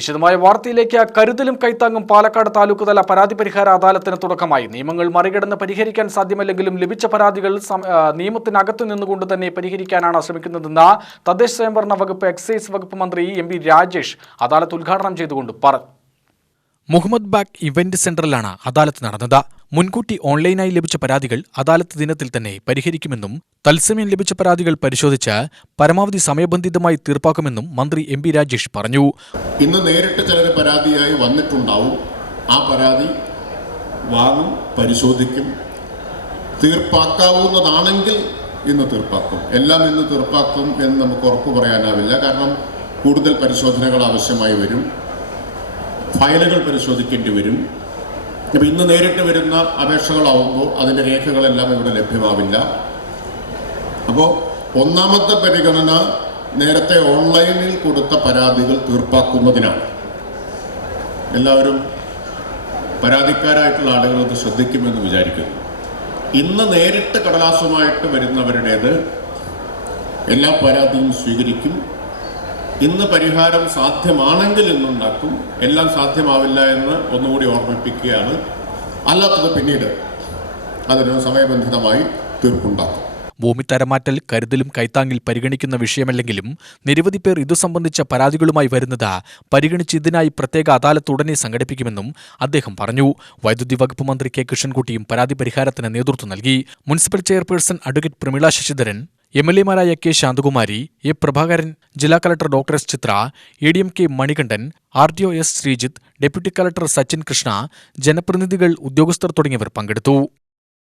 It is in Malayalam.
വിശദമായ വാർത്തയിലേക്ക്. കരുതലും കൈത്താങ്ങും പാലക്കാട് താലൂക്ക് തല പരാതി പരിഹാര അദാലത്തിന് തുടക്കമായി. നിയമങ്ങൾ മറികടന്ന് പരിഹരിക്കാൻ സാധ്യമല്ലെങ്കിലും ലഭിച്ച പരാതികൾ നിയമത്തിനകത്തു നിന്നുകൊണ്ട് തന്നെ പരിഹരിക്കാനാണ് ശ്രമിക്കുന്നതെന്ന് തദ്ദേശ സ്വയംഭരണ വകുപ്പ് എക്സൈസ് വകുപ്പ് മന്ത്രി എം.പി. രാജേഷ് അദാലത്ത് ഉദ്ഘാടനം ചെയ്തുകൊണ്ട് പറഞ്ഞു. മുഹമ്മദ് ബാഗ് ഇവന്റ് സെന്ററിലാണ് അദാലത്ത് നടന്നത്. മുൻകൂട്ടി ഓൺലൈനായി ലഭിച്ച പരാതികൾ അദാലത്ത് ദിനത്തിൽ തന്നെ പരിഹരിക്കുമെന്നും തത്സമയം ലഭിച്ച പരാതികൾ പരിശോധിച്ച് പരമാവധി സമയബന്ധിതമായി തീർപ്പാക്കുമെന്നും മന്ത്രി എം.പി. രാജേഷ് പറഞ്ഞു. ഇന്ന് നേരിട്ട് ചിലർ പരാതിയായി വന്നിട്ടുണ്ടാവും. ആ പരാതി വാങ്ങും, പരിശോധിക്കും. തീർപ്പാക്കാവുന്നതാണെങ്കിൽ ഇന്ന് തീർപ്പാക്കും. എല്ലാം ഇന്ന് തീർപ്പാക്കും എന്ന് നമുക്ക് ഉറപ്പ് പറയാനാവില്ല. കാരണം കൂടുതൽ പരിശോധനകൾ ആവശ്യമായി വരും, ഫയലുകൾ പരിശോധിക്കേണ്ടി വരും. അപ്പോൾ ഇന്ന് നേരിട്ട് വരുന്ന അപേക്ഷകളാവുമ്പോൾ അതിൻ്റെ രേഖകളെല്ലാം ഇവിടെ ലഭ്യമാവില്ല. അപ്പോൾ ഒന്നാമത്തെ പരിഗണന നേരത്തെ ഓൺലൈനിൽ കൊടുത്ത പരാതികൾ തീർപ്പാക്കുന്നതിനാണ്. എല്ലാവരും പരാതിക്കാരായിട്ടുള്ള ആളുകൾ അത് ശ്രദ്ധിക്കുമെന്ന് വിചാരിക്കുന്നു. ഇന്ന് നേരിട്ട് കടലാസുമായിട്ട് വരുന്നവരുടേത് എല്ലാ പരാതിയും സ്വീകരിക്കും. ഇന്ന് പരിഹാരം സാധ്യമാണെങ്കിൽ ഇന്നുണ്ടാക്കും. എല്ലാം സാധ്യമാവില്ല എന്ന് ഒന്നുകൂടി ഓർമ്മിപ്പിക്കുകയാണ്. അല്ലാത്തത് പിന്നീട് അതിന് സമയബന്ധിതമായി തീർപ്പുണ്ടാക്കും. ഭൂമി തരമാറ്റൽ കരുതലും കൈത്താങ്ങിൽ പരിഗണിക്കുന്ന വിഷയമല്ലെങ്കിലും നിരവധി പേർ ഇതു സംബന്ധിച്ച പരാതികളുമായി വരുന്നത് പരിഗണിച്ച് ഇതിനായി പ്രത്യേക അദാലത്ത് ഉടനെ സംഘടിപ്പിക്കുമെന്നും അദ്ദേഹം പറഞ്ഞു. വൈദ്യുതി വകുപ്പ് മന്ത്രി കെ കൃഷ്ണൻകുട്ടിയും പരാതി പരിഹാരത്തിന് നേതൃത്വം നൽകി. Municipal chairperson advocate Prameela Sasidharan, എം.എൽ.എമാരായ കെ ശാന്തകുമാരി, എ പ്രഭാകരൻ, ജില്ലാ collector doctor S Chitra, ADM K Manikandan, RTO S Sreejith, deputy collector Sachin Krishna, ജനപ്രതിനിധികൾ, ഉദ്യോഗസ്ഥർ തുടങ്ങിയവർ പങ്കെടുത്തു.